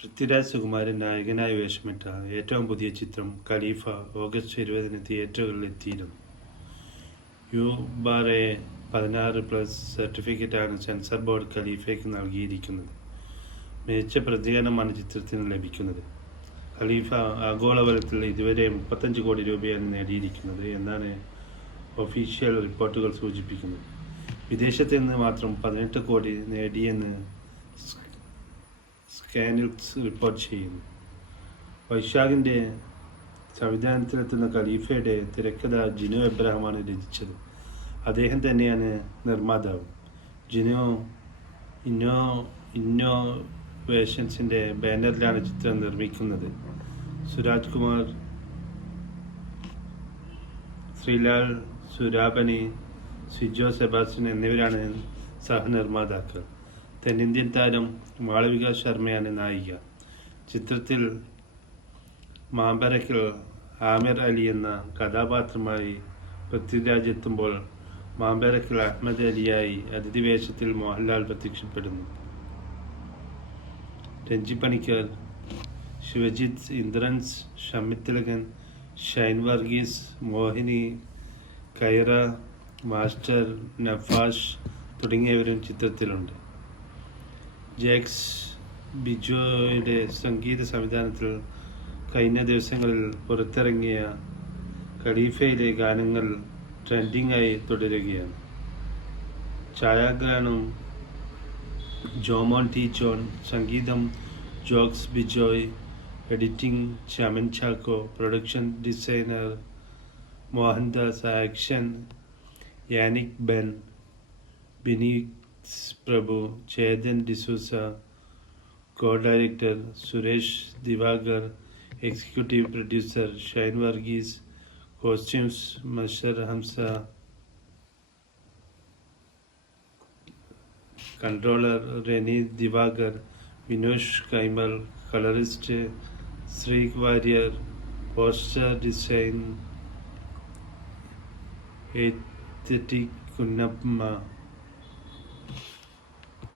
പൃഥ്വിരാജ് സുകുമാരൻ നായകനായി വേഷമിട്ട ഏറ്റവും പുതിയ ചിത്രം ഖലീഫ ഓഗസ്റ്റ് 20 തിയേറ്ററുകളിൽ എത്തിയിരുന്നു. U/A 16+ സർട്ടിഫിക്കറ്റാണ് സെൻസർ ബോർഡ് ഖലീഫയ്ക്ക് നൽകിയിരിക്കുന്നത്. മികച്ച പ്രതികരണമാണ് ചിത്രത്തിന് ലഭിക്കുന്നത്. ഖലീഫ ആഗോളതലത്തിൽ ഇതുവരെ 35 കോടി രൂപയാണ് നേടിയിരിക്കുന്നത് എന്നാണ് ഒഫീഷ്യൽ റിപ്പോർട്ടുകൾ സൂചിപ്പിക്കുന്നത്. വിദേശത്ത് നിന്ന് മാത്രം 18 കോടി നേടിയെന്ന് സ്കാനിൽസ് റിപ്പോർട്ട് ചെയ്യുന്നു. വൈശാഖിൻ്റെ സംവിധാനത്തിലെത്തുന്ന ഖലീഫയുടെ തിരക്കഥ ജിനു എബ്രഹാമാണ് രചിച്ചത്. അദ്ദേഹം തന്നെയാണ് നിർമ്മാതാവ്. ജിനു ഇന്നോവേഷൻസിൻ്റെ ബാനറിലാണ് ചിത്രം നിർമ്മിക്കുന്നത്. സുരാജ് കുമാർ, ശ്രീലാൽ സുരാബനി, സിജോ സെബാസ്റ്റ്യൻ എന്നിവരാണ് സഹനിർമ്മാതാക്കൾ. തെന്നിന്ത്യൻ താരം മാളവിക ശർമ്മയാണ് നായിക. ചിത്രത്തിൽ മാമ്പരക്കിൽ ആമിർ അലി എന്ന കഥാപാത്രമായി പൃഥ്വിരാജ് എത്തുമ്പോൾ മാമ്പരക്കിൽ അഹമ്മദ് അലിയായി അതിഥി വേഷത്തിൽ മോഹൻലാൽ പ്രത്യക്ഷപ്പെടുന്നു. രഞ്ജി പണിക്കർ, ശിവജിത്ത്, ഇന്ദ്രൻസ്, ഷമിത് തിലകൻ, ഷൈൻ വർഗീസ്, മോഹിനി, കൈറ, മാസ്റ്റർ, നഫാഷ് തുടങ്ങിയവരും ചിത്രത്തിലുണ്ട്. ജാക്സ് ബിജോയുടെ സംഗീത സംവിധാനത്തിൽ കഴിഞ്ഞ ദിവസങ്ങളിൽ പുറത്തിറങ്ങിയ ഖലീഫയിലെ ഗാനങ്ങൾ ട്രെൻഡിംഗ് ആയി തുടരുകയാണ്. ഛായാഗ്രഹണം ജോമോൻ ടി ജോൺ, സംഗീതം Jakes Bejoy, editing Chaman Chacko, production designer Mohandas, action Yannick Ben, Bineeth Prabhu, Chethan D'Souza, co director Suresh Divakar, executive producer Shine Varghese, costumes Mashar Hamsa, controller Reni Divakar, Vinosh Kaimal, colourist Sreek Warrier, poster design aesthetic കുന്നമ്മ.